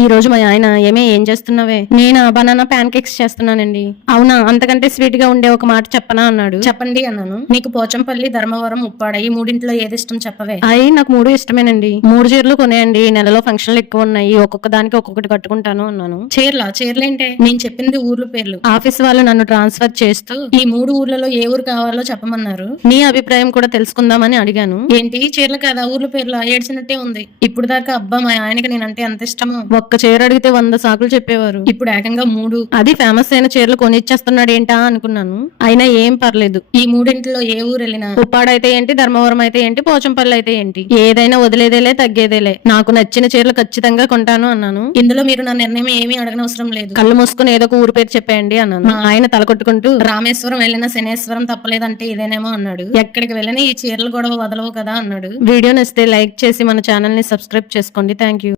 ఈ రోజు మా ఆయన ఏం చేస్తున్నావే? నేనా బనానా ప్యాన్ కేక్స్ చేస్తున్నానండి. అవునా, అంతకంటే స్వీట్ గా ఉండే ఒక మాట చెప్పనా అన్నాడు. చెప్పండి అన్నాను. నీకు పోచంపల్లి, ధర్మవరం, ఉప్పాడ ఈ మూడింటిలో ఏది ఇష్టం చెప్పవే? అయ్యి నాకు మూడు ఇష్టమేనండి. 3 చీరలు కొనేయండి, నెలలో ఫంక్షన్లు ఎక్కువ ఉన్నాయి, ఒక్కొక్క దానికి ఒక్కొక్కటి కట్టుకుంటాను అన్నాను. చీరలేంటే? నేను చెప్పింది ఊర్ల పేర్లు. ఆఫీస్ వాళ్ళు నన్ను ట్రాన్స్ఫర్ చేస్తూ ఈ 3 ఊర్లలో ఏ ఊరు కావాలో చెప్పమన్నారు. నీ అభిప్రాయం కూడా తెలుసుకుందామని అడిగాను. ఏంటి చీరలు కదా ఊర్ల పేర్లు? ఏడ్చినట్టే ఉంది. ఇప్పుడు దాకా అబ్బా మా ఆయనకి నేనంటే అంత ఇష్టమో. ఒక్క చీర అడిగితే 100 సాకులు చెప్పేవారు. ఇప్పుడు ఏకంగా 3. అది ఫేమస్ అయిన చీరలు కొనిచ్చేస్తున్నాడు ఏంటా అనుకున్నాను. అయినా ఏం పర్లేదు. ఈ మూడింటిలో ఏ ఊరు వెళ్ళినా ఉప్పాడ అయితే ఏంటి, ధర్మవరం అయితే ఏంటి, పోచంపల్లి అయితే ఏంటి, ఏదైనా వదిలేదేలే తగ్గేదేలే. నాకు నచ్చిన చీరలు ఖచ్చితంగా కొంటాను అన్నాను. ఇందులో మీరు నా నిర్ణయం ఏమీ అడగనవసరం లేదు. కళ్ళు మూసుకుని ఏదో ఒక ఊరు పేరు చెప్పేయండి అన్నాను. మా ఆయన తల కొట్టుకుంటూ రామేశ్వరం వెళ్ళిన శనేశ్వరం తప్పలేదంటే ఇదేనేమో అన్నాడు. ఎక్కడికి వెళ్ళినా ఈ చీరలు గొడవ వదలవు కదా అన్నాడు. వీడియో నచ్చితే లైక్ చేసి మన ఛానల్ ని సబ్స్క్రైబ్ చేసుకోండి. Thank you.